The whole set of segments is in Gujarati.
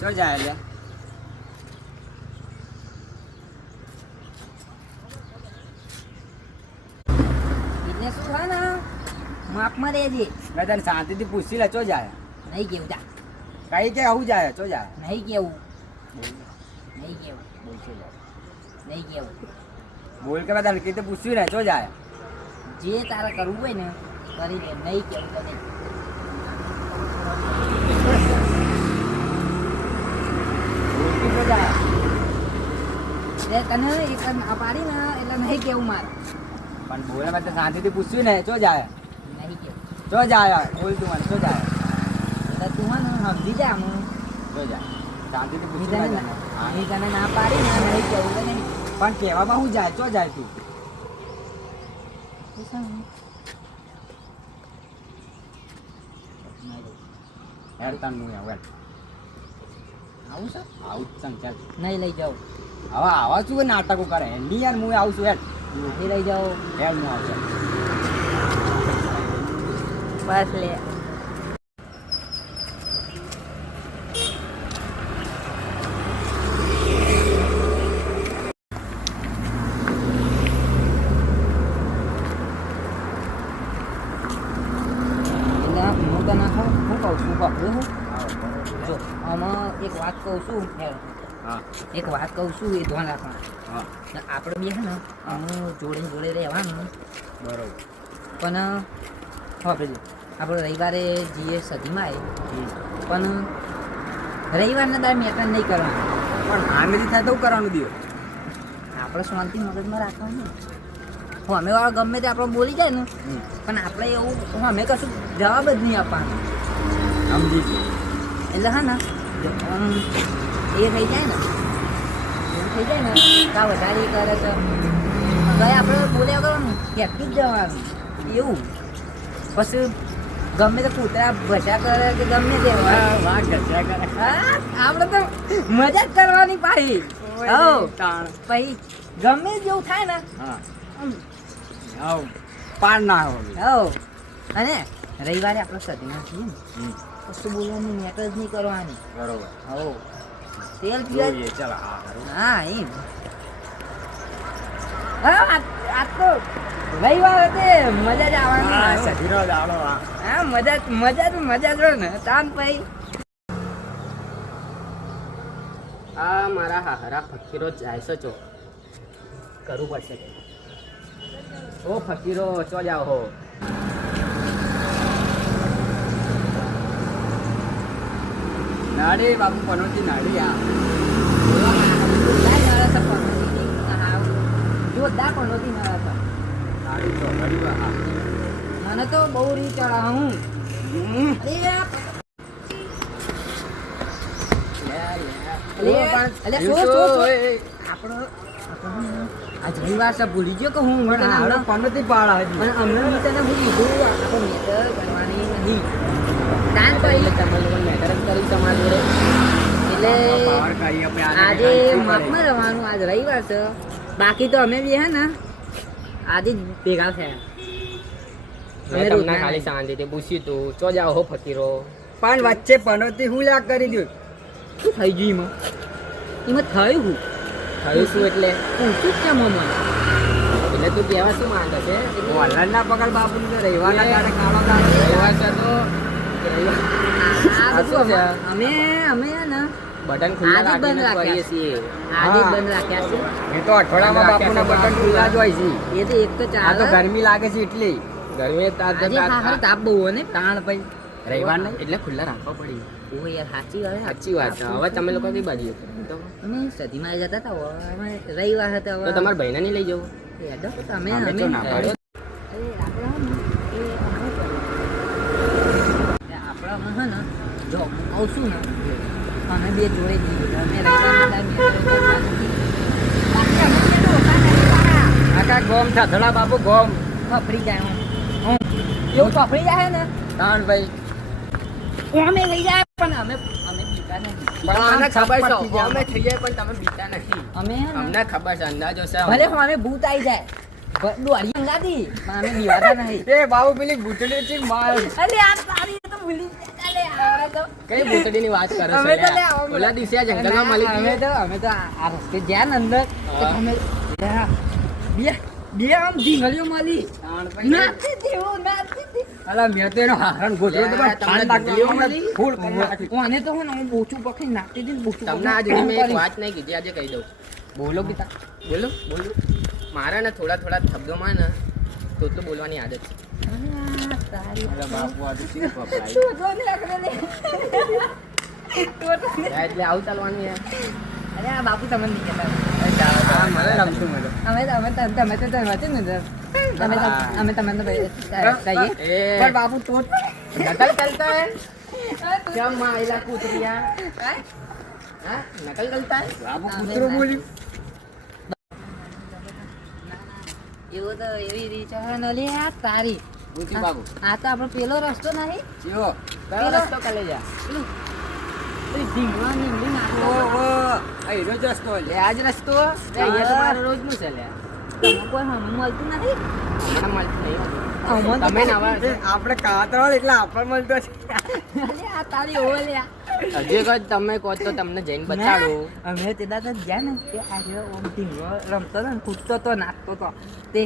ચો જાય લે એટલે શું થાય ને માપમાં રહેજે. મેં તને શાંતિથી પૂછી લે ચો જાય નહીં કેવું જા કઈ કે આવું જાય ચો જાય નહીં કેવું નહીં કેવું બોલશે જાય નહીં કેવું. બોલ કે મેં તને કીધું પૂછ્યું ને ચો જાય જે તારે કરવું હોય ને કરી દે. નહીં કેવું તો નહીં. બોલતી ચો જાય એટલે તને એક આ પાડી ને એટલે નહીં કેવું મારે. પણ બોલે મેં તને શાંતિથી પૂછ્યું ને ચો જાય નહીં કેવું. ચો જાય બોલ તું મને ચો જાય એટલે તું હે ને સમજી જા હું ચો જાય શાંતિથી હું પૂછ્યું તને મેં તને. હા. હું તને ના પાડી ને નહીં કેવું તો નહીં. પણ કહેવામાં હું જાય ચો જાય તું એ શું? હેર તન નું હવે આવું છે આવું જ સંગ ચાલ નહીં લઈ જાઉં. હવે આવા શું નાટકો કરે એની યાર હું આવું છું હેર નહીં લઈ જાઉં. હેર હું આવશે બસ લે. હું તને શું કહું છું પકડું હું જો આમાં એક વાત કહું છું હેર હા એક વાત કહું છું એ ધ્યાન રાખવાનું. હા આપણે બે છે ને આનું જોડે જોડે રહેવાનું. બરોબર પણ હા પેલું આપણે રવિવારે જઈએ સદીમાં આવી પણ રવિવારના દાડે મેટર નહીં કરવાનું. પણ આમેથી થાય તો કરવાનું દિયો આપણે શાંતિ મગજમાં રાખવાનું. હું અમે વાળા ગમે તે આપણે બોલી જાય ને પણ આપણે એવું અમે કશું જવાબ જ નહીં આપવાનો. સમજી ગયો એટલે હા ને જો આમ એ થઈ જાય ને એવું થઈ જાય ને કા વધારે એ કરે છે ભાઈ આપણે બોલ્યા કરવાનું ક્યાંથી જ જવાનું એવું. પછી ગમે તે કૂતરા ભજા કરે કે ગમે તે હોય. વાહ ગજ્યા કરે હા આપણે તો મજા જ કરવાની પાછી. હો તાણ પછી ગમે જેવું થાય ને હા આમ આવ પાર ના હોય હો. અને રવિવારે આપણે સદીમાં છીએ ને કશું બોલવાની મેટર જ નહીં કરવાની. બરોબર હો તેલ પીવા જોઈએ ચાલ હા ખરું હા એમ. હા આજ તો રવિવાર તે મજા જ હા આવવાની. સધીરો દાડો હા હા મજા જ ને તાન પછી આ મારા હારા ફકીરો જાય છે ચો કરવું પડશે કે ઓ ફકીરો ચો જાઓ હો નાડી બાપુ પનોતી નાડી આ જોરદાર પણ નહોતી મારા તો. નાડી તો ઘડી વાર હા મને તો બહુ રી ચડા હું આજ રવિવાર છે ભૂલી ગયો કે હું પનોતી પાડા હજી અને અમને હું તને હું કીધું આપણે મેટર કરવાની નહીં. તાન પછી તમે લોકો મેટર જ કરી તમારી જોડે એટલે પાવર કરી આપણે આને આજે કાંઈ માપમાં રહેવાનું. આજ રવિવાર છે બાકી તો અમે બી હે ને આજે જ ભેગા થયા. મેં તમને ખાલી શાંતિથી પૂછ્યું તું ચો જાઓ હો ફકીરો પણ વચ્ચે પનોતી હું લાગ કરી દઉં શું થઈ ગયું એમાં થયું હું થયું શું એટલે પૂછ્યું જ છે મમ્મી. એટલે તું કહેવા શું માંગે છે વલણ ના પકડ બાપુ ને રવિવારના દાડે કાળો કાઢે રવિવાર છે તો આ બધું અમે અમે હે ને બટન ખુલ્લા આજે બંધ રાખીને કરીએ રાખ્યા છીએ આજે જ હા. બંધ રાખ્યા છે. એ તો અઠવાડિયામાં બાપુના બટન ખુલ્લા જ હોય છે એ તો એક તો આ ચાલે. તો ગરમી લાગે છે એટલે ગરમી આજે હારું તાપ બહુ હોય ને તાણ પછી રવિવાર નહીં એટલે ખુલ્લા રાખવા પડી ઓ યાર સાચી વાત સાચી વાત છે હવે તમે લોકો કઈ બાજુ તો અમે સદીમાં જતા હતા હવે અમે રવિવાર હતા હવે તમારા ભાઈને નહીં લઈ જવું હેડો તમે અમે અમે તો ના પાડીએ. આપણે હે ને જો હું આવશું ને અમે બે જોડે જઈએ અમે રવિવારના આખા ગોમ થથડા બાપુ ગોમ ફફરી જાય હું એવું ફફરી જાય ને તાણ ભાઈ અમે લઈ જાય પણ અમે અમે બીતા નહીં. પણ મને ખબર છે પતી જાય. અમે થઈ જાય પણ તમે બીતા નથી અમે હે ને અમને ખબર છે અંદાજો છે ભલે હું અમે ભૂત આવી જાય દોરી અંગાતી પણ અમે બીવાતા નહીં. એ બાબુ પેલી ઘૂંટણી થી માર અલે આ તારી તો ભૂલી અલે આ તો કઈ ભૂતડીની વાત કરો છો અમે તો લે, લ્યા? અમે- ઓલા દિવસે આ જંગલમાં મળી અમે હતી. તો આ રસ્તે ગયા ને અંદર તો હા. અમે બે આમ ઢીંગલીઓ મળી નાચતી હતી, હું નાચતી હતી. અલા મેં તો એનો હારણ ગોતરો તો લે, પણ તમને ઠાંડ ઢીંગલીઓ લાગતી મળી? ફૂલ કરી નાખી. મને તો હું ને હું બોચું પકડી નાચતી હતી ને બોચું તમને આજ પકડીને સુધી મેં એક કરી. વાત નહીં કીધી, આજે કહી દઉં. બોલો ગીતા બોલો બોલો. મારા ને થોડા થોડા શબ્દોમાં ને તોતલું બોલવાની આદત છે. તારી અરે બાપુ આ તો શું કપડાય? શોધવાની લાકડે લે. શોધવાની. એટલે આવું ચાલવાનું યાર. અરે આ બાપુ તમને નહીં કહેતા. હા, મને રમતું મળ્યો. તમે તો ધર્મ છે ને સર. અમે તમને તો કહીએ એ. પણ બાપુ તો નકલ કરતા હે કેમ માયલા કૂતરિયા? હા નકલ કરતા હે? બાપુ કૂતરો બોલ્યું. એવો તો એવી રીત છે ને લે આ તારી પૂછ્યું બાપુ. આ તો આપણો પેલો રસ્તો નહીં જીઓ. કયો રસ્તો કલે જા? પેલું પેલી ઢીંગલા નીંગલી નાખો ઓહો, આ હીરો જ રસ્તો છે. લે આજ રસ્તો લે, અહીંયા તો મારો રોજનું છે લે. તમે કોઈ હમ મળતું નથી હમણાં મળતું નહીં. અમને તો તમે નવા છો. આપણે કાતરા હોય એટલે આપણને મળતો છે. અલે આ તારી ઓવે લે આ. હજી એક વાર તમે કહો તો તમને જઈને બતાડું. ના, અમે તે દાદા ગયા ને તે આજે ઓમ ઢીંગલો રમતો હતો ને કૂદતો તો નાચતો તો તે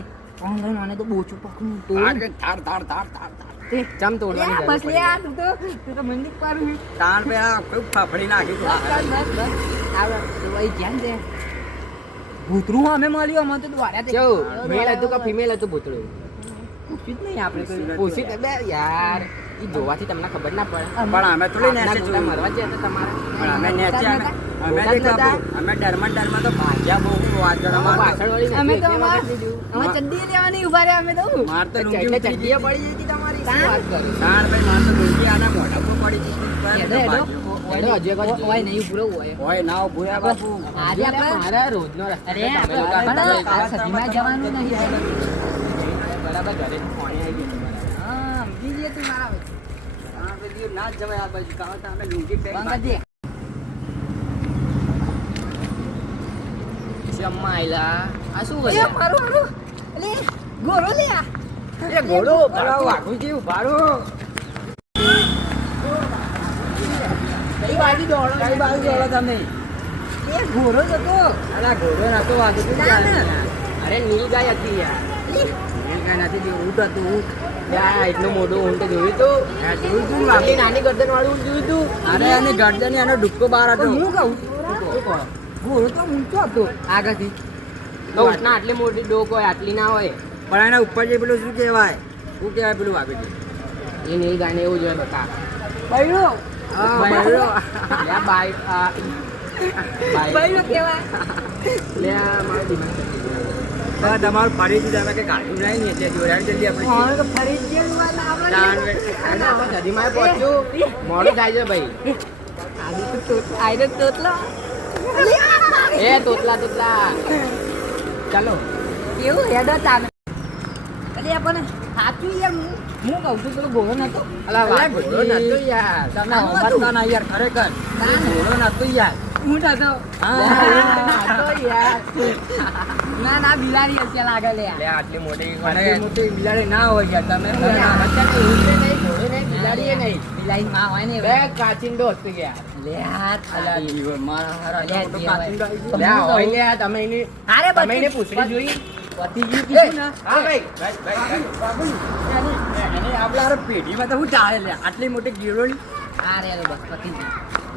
ઓનલાઈન મને તો બોચું પકડ્યું તો થાર થાર થાર થાર થાર. તે ચમ તોડવાની લે, જરૂર બસ લે આ પડી. તું તો મંદિર પારું છે. તાણ પે આ ખૂબ ફાફડી નાખી તું. બસ બસ બસ આવે તો ભાઈ ધ્યાન દે ભૂતરું અમે મળ્યું અમે તો દ્વાર્યા તે કેવું મેલ હતું કે ફિમેલ હતું ભૂતળું? પૂછ્યું જ નહીં આપણે કોઈ. પૂછી તો બે યાર, ઈ જોવાથી તમને ખબર ના પડે. પણ અમે થોડી આપના નેચે ગોટા જોયું. મરવા જ હતા તમારે. પણ અમે નેચે અમે ગોટા જ દેખા નતા? બહુ. અમે ડરમાં તો ભાગ્યા બહુ વાત તમારા કરવા પાછળવાળી અમે નથી, તો એટલે વખત લીધું. અમે ચડ્ડી લેવાની ઉભા રહ્યા અમે તો માર તો એટલે લુંગી ચડ્ડીએ પડી જતી તમારી. શું વાત કરો? તાણ ભાઈ માર તો લુંગી આના મોઢા પર પડી જતી. હેડો, હેડો. હેડો, હજી એક વાર જોઈએ. ઓય નહીં પૂરો હોય હોય ના ભૂયા બાપુ. આજે આપણે મારા રોજનો રસ્તો અરે છે, તમે લોકો આપણે આ આ સદીમાં જવાનું નહીં બરાબર ઘરે પાણી આવી ગયું. હા સમજી જઈએ તું મારા તાણ પછી ના જ જવાય આ બાજુ. કાં તો અમે લુંગી પહેરી બંધ દે શેમ્મા આયલા. આ શું એ કરે? મારું મારું અલે ગોરો લે આ એ ઘોડો બરાબર, વાઘુજી ઉભા રહો. કઈ બાજુ દોડો? કઈ બાજુ દોડો તમે? એ ગોરો જ હતો અલા ઘોડો નતો વાઘુજી. ના, ના. અરે નીલ ગાય હતી યાર. કઈ નથી જે ઊંટ હતું ઊંટ. યા એટલું મોટું ઊંટ જોયું તું? હા, જોયું તું ને આટલી બાપુ. નાની ગરદન વાળું ઊંટ જોયું તું? અરે એની ગરદન એનો ડુક્કો બહાર હતો. હું કહું શું કહો? ગોરો તો ઊંચો હતો આગળથી તો ઊંટના આટલી મોટી ડોક હોય, આટલી ના હોય. પણ એના ઉપર જે પેલું શું કહેવાય? શું કહેવાય પેલું વાઘુજી? એ નીલ ગાયને એવું જોઈએ બતા. બૈરો હા, બૈરો. બૈરો. લે આ બાઈ આ બૈરો કહેવાય લે આ મારો દિમાગ ચડી ગયો. હા, તમારું ફરીથી તમે કે ગાડી નહીં ને એટલે જોડાણ જલ્દી આપણે. હવે તો ફરી જ ગયું વાત આપણે તાણ અને આપણે ગઢીમાં પહોંચ્યું. મોડું થાય છે ભાઈ. આદિ તો આયરો તોતલો એ તોતલા તોતલા ચાલો. કેવું હેડો તાને અરે આપણને સાચું યાર હું કહું છું પેલો ગોળો નતો અલા અલા, ઘોડો ઘોડો નતો યાર. તમે સમજતા ના યાર ખરેખર. તાણ. ઘોડો નતો યાર. ઊંટ હતો નતો યાર. ના ના બિલાડી હશે લાગે લે લે આટલી મોટી આટલી મોટી બિલાડી ના હોય યાર તમે. અત્યારે ઊંટ એ નહીં, ઘોડો નહીં, બિલાડી એ નહીં. બિલાડી માં હોય ને બે કાચિંડો હતું યાર. લે આ અલા, જીવન મારા હારા અલ્યા, મોટો જીવન. કાચિંડો આવી ગયો. લે આ હોય લે આ તમે એની અરે તમે એને પૂછડી જોઈ? પતી ગયું એ, કીધું ને હા ભાઈ. એને આપણા હારે પેઢીમાં તો શું ચાલે લે? આટલી મોટી ગીરોળી. આ રે બસ પતી ગયું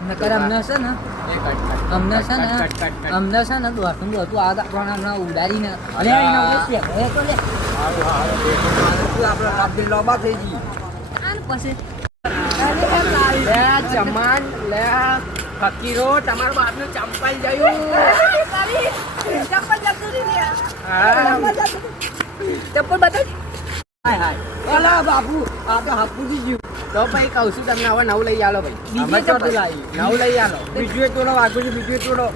નકર અમને છે ને એ કટ, કટ. અમને છે ને કટ, કટ, કટ. અમને છે ને દોસ્તું દોસ્તું આ આપણને હમણાં ઉડાડીને અલે એના ઉપર શેકાય તો લે હારું, હારું, બેઠો માણસ છું, આપણે રાતથી લોબા થઈ ગઈ. આને પછી લે આ ચમાન, લે આ ફકીરો, તમારા બાપનું ચંપાઈ ગયું. હા. ચપ્પલ બતાવ હાય, હાય. અલા, બાપુ, આ તો હાપુજી ગયું. તો ભાઈ કહું છું તમને હવે નવું લઈ આલો ભાઈ. બીજે અમે ચપ્પલ. ચોથી લાવી. નવું લઈ આલો. બીજું એક તોડો વાઘુજી, બીજું એક તોડો.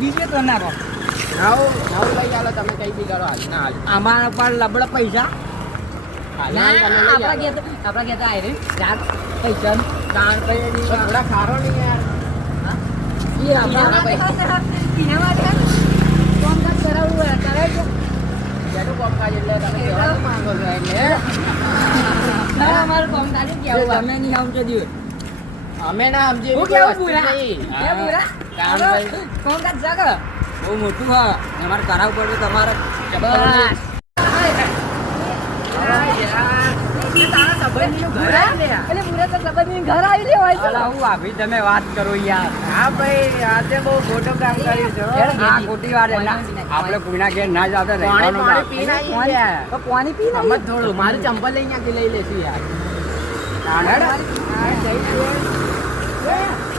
બીજે તો ના રહો નવું લઈ આલો. તમે કઈ બી કરો હાલ ના હાલ. આમાં પણ લબડા પૈસા. હાલ ના તમે લઈ આપણા આલો. ઘેર તો આવી રહી ચાર પૈસા તાણ કઈ તો નહીં. થોડા ખારો નહીં યાર. ઈ આપણા જેનું કોમ કાજ એટલે તમે કહેવા શું માંગો છો એટલે? જો તમે નહીં આવું તો દિયો. અમે ના સમજીએ હું એવી કોઈ કેવું વસ્તુ પૂરા નહીં. એ પૂરા કામ ભાઈ. કોણ કાચ જાગ બહુ મોટું હા અમારે કરાવવું પડે તમારે બસ એટલે પૂરા તો સંબંધી ઘર આવી લે હોય અલા, હું ભાભી તમે વાત કરો યાર હા ભાઈ આજે બહુ ખોટું કામ કર્યું છે હો. આ ખોટી વાત એટલે આપણે કોઈના ઘેર ના જતા રહેવાનું પાણી ના. પીને આવી ગયા. તો પાણી પી સમજ થોડું મારું ચંપલ લઈને ત્યાંથી લઈ લેશું યાર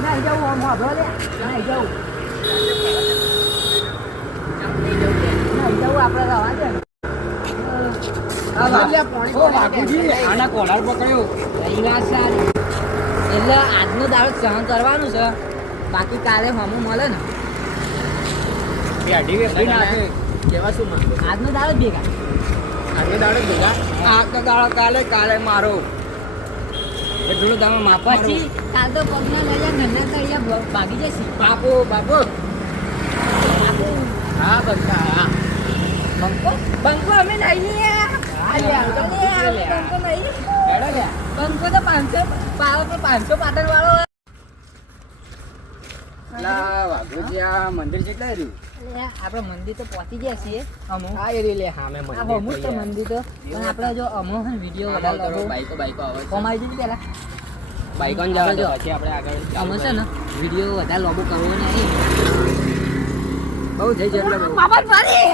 નાઈ જાઉં આમ વાપરો લે નાઈ જાઉં આપણે રવા દે ઓ બાપુજી આના કોલર પકડ્યો એટલે આજનો દાડો સહન કરવાનું છે બાકી કાલે હમું મળે ને પેઢી વેફરી નાખે કેવા શું માંગો આજનો દાડો જ ભેગા આગળ દાડો ભેગા આ તો દાડો કાલે મારો એ થોડું તમે માપા પછી કાલ તો પગના લઈ નંદા તળિયા ભાગી જશે બાપુ બાપુ હા બકા હા બંકો બંકો અમે નહીં બંકો તો 500 પાવો પર 500 પાટણ વાળો લા બાપુજી આ મંદિર કેટલા રહ્યું એટલે આપણે મંદિર તો પહોંચી ગયા છીએ અમુક હા એ લે હા મેં આ અમુક તો મંદિર તો પણ આપણે જો અમુક વિડીયો વધારે બાઈકો આવે છે કમાઈ દીધી પેલા બાઈકો ને જવા દો પછી આપણે આગળ અમુક છે ને વિડીયો વધારે લોબો કરવો નહીં બહુ થઈ જાય એટલે બહુ. બાબા મારી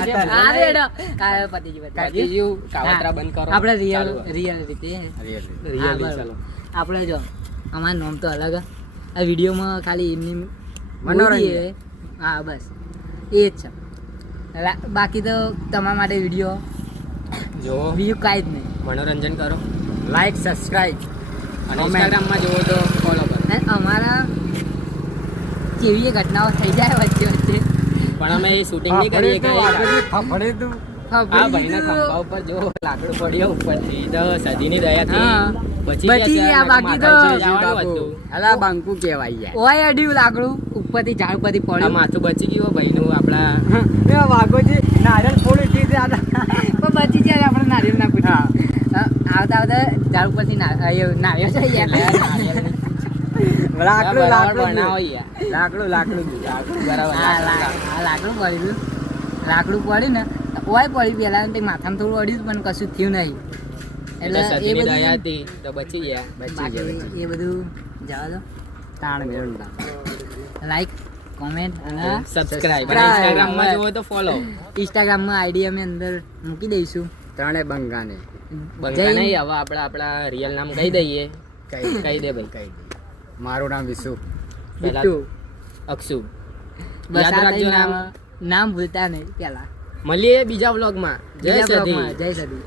અત્યારે. કાકીજીવ કાવતરા બંધ કરો આપણે રિયલ ચાલુ. રિયલ રીતે Really, હા, બરાબર. ચાલો. આપણે જો અમારું નામ તો અલગ હે. આ વિડીયોમાં ખાલી એમની મનોરંજન. બોલીએ. હા બસ એ જ છે બાકી તો તમારા માટે વિડીયો જો બીજું કાંઈ જ નહીં મનોરંજન કરો લાઈક સબસ્ક્રાઇબ અને ઇન્સ્ટાગ્રામમાં જુઓ તો ફોલો કરો અને અમારા કેવી ઘટનાઓ થઈ જાય વચ્ચે વચ્ચે પણ અમે એ શૂટિંગ નહીં કરીએ કે ફફડે તું આ ભાઈના ખંભા ઉપર જો લાકડું પડ્યો ઉપરથી તો સદીની દયાથી હા. બચી બચી ગયા ગયા, છે, બાકી તો માથા નીચે જવાનું હતું. અલા બાંકુ કહેવાય યાર ઓય અડ્યું લાકડું ઉપરથી ઝાડ પરથી આ પડ્યું માથું બચી ગયું ભાઈનું આપણા એ વાઘોજી નારિયેળ ફોડી દીધી આના. પણ બચી જાય આપણે નારિયેળ ના હા. પૂછ્યું આવતા આવતા ઝાડ ઉપરથી નારિયેળ છે યાર લાકડું બરાબર લાકડું બનાવો યાર. લાકડું લાકડું લાકડું બરાબર આ લાકડું પડ્યું લાકડું પડ્યું ને ઓય પડ્યું પેલા તે માથામાં થોડું અડ્યું પણ કશું થયું નહીં એટલે એટલે એ સદીની બધું દયાથી તો બચી ગયા બાકી એ બધું જવા દો તાણ મેળવતા લાઈક કોમેન્ટ અને સબસ્ક્રાઇબ Subscribe. ઇન્સ્ટાગ્રામમાં જુઓ તો ફોલો ઇન્સ્ટાગ્રામમાં આઈડી અમે અંદર મૂકી દઈશું ત્રણે બંગાને બંકા નહીં હવે આપણા રિયલ નામ કહી દઈએ કહી દે ભાઈ કઈ મારું નામ વિશુ પહેલા બિટ્ટુ. અક્ષુ બસ યાદ આ રાખજો ત્રણ નામ નામ ભૂલતા નહીં પેલા મળીએ બીજા વ્લોગમાં જય બીજા સદી બ્લોગમાં જય સદી